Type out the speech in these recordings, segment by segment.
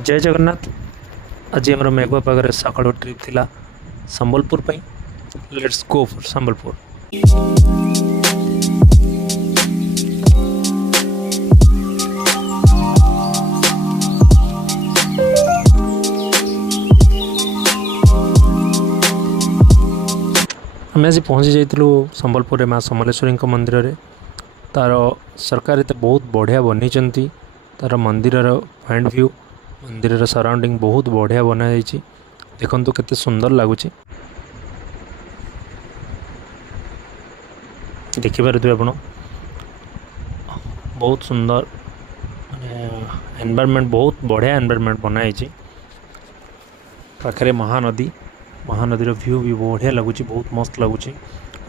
जय जगन्नाथ। आज आम मेघुआ पागे सकाल ट्रिप थिला संबलपुर पई। Let's go for Sambalpur. आम आज पहुँची जाइलु संबलपुर माँ समलेश्वरी मंदिर रे। तार सरकार एत बहुत बढ़िया बनी तार मंदिर पॉइंट व्यू मंदिर सराउंडिंग बहुत बढ़िया बनाई देखु केते सुंदर लगुच देखिपे आप बहुत सुंदर एनवायरनमेंट बहुत बढ़िया एनवायरनमेंट बनाई पाखे महानदी महानदी व्यू भी बढ़िया लगुच बहुत मस्त लगुच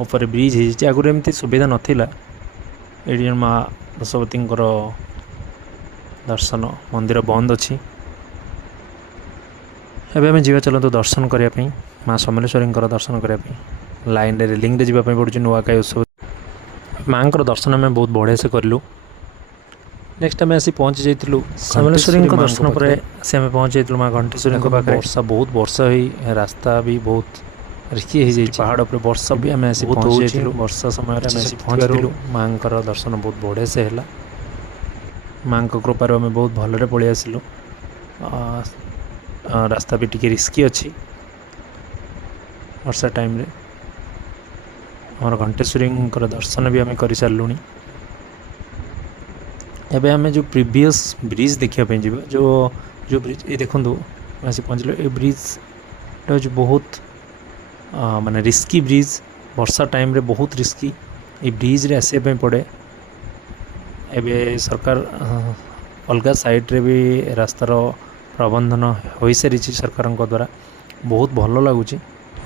ऊपर ब्रिज हो आगुरी एमती सुविधा नाला ये माँ बसवती दर्शन मंदिर बंद अच्छी एवं आम जा चलते दर्शन करने माँ समलेश्वरी दर्शन करने लाइन रे रेलिंग रे जावाई पड़ू नुआखाई उत्सव माँ दर्शन आम बहुत बढ़िया से कलु। नेक्स्ट आम आसी पहुँची जाइलु समलेश्वरी दर्शन पर आसी आम पहुँची जाइलु माँ घंटेश्वरी पाखे। वर्षा बहुत वर्षा हुई रास्ता भी बहुत रिस्की हो जाए पहाड़ पर वर्षा भी आम आसी पहुँची जाइलु वर्षा समय पहुँचलु माँ दर्शन बहुत बढ़िया से है माँ कृपार आम बहुत भलरे पलि आसिलु। रास्ता भी टिके रिस्की अच्छी वर्षा टाइम रे आम घंटेश्वरी दर्शन भी आम कर सारूँ। एवं आम जो प्रीवियस ब्रिज देखापी जा जो ब्रिज ये देखूँ आसी पहुँचल ये ब्रिज जो बहुत माने रिस्की ब्रिज वर्षा टाइम रे बहुत रिस्की ये ब्रिज रे आसपा पड़े। एवं सरकार अलग साइड रे भी रास्तार प्रबंधन हो सारी सरकार द्वारा बहुत भल लगुच।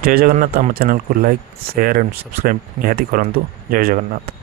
जय जगन्नाथ। आम चैनल को लाइक शेयर एंड सब्सक्राइब निहाती करंतु। जय जगन्नाथ।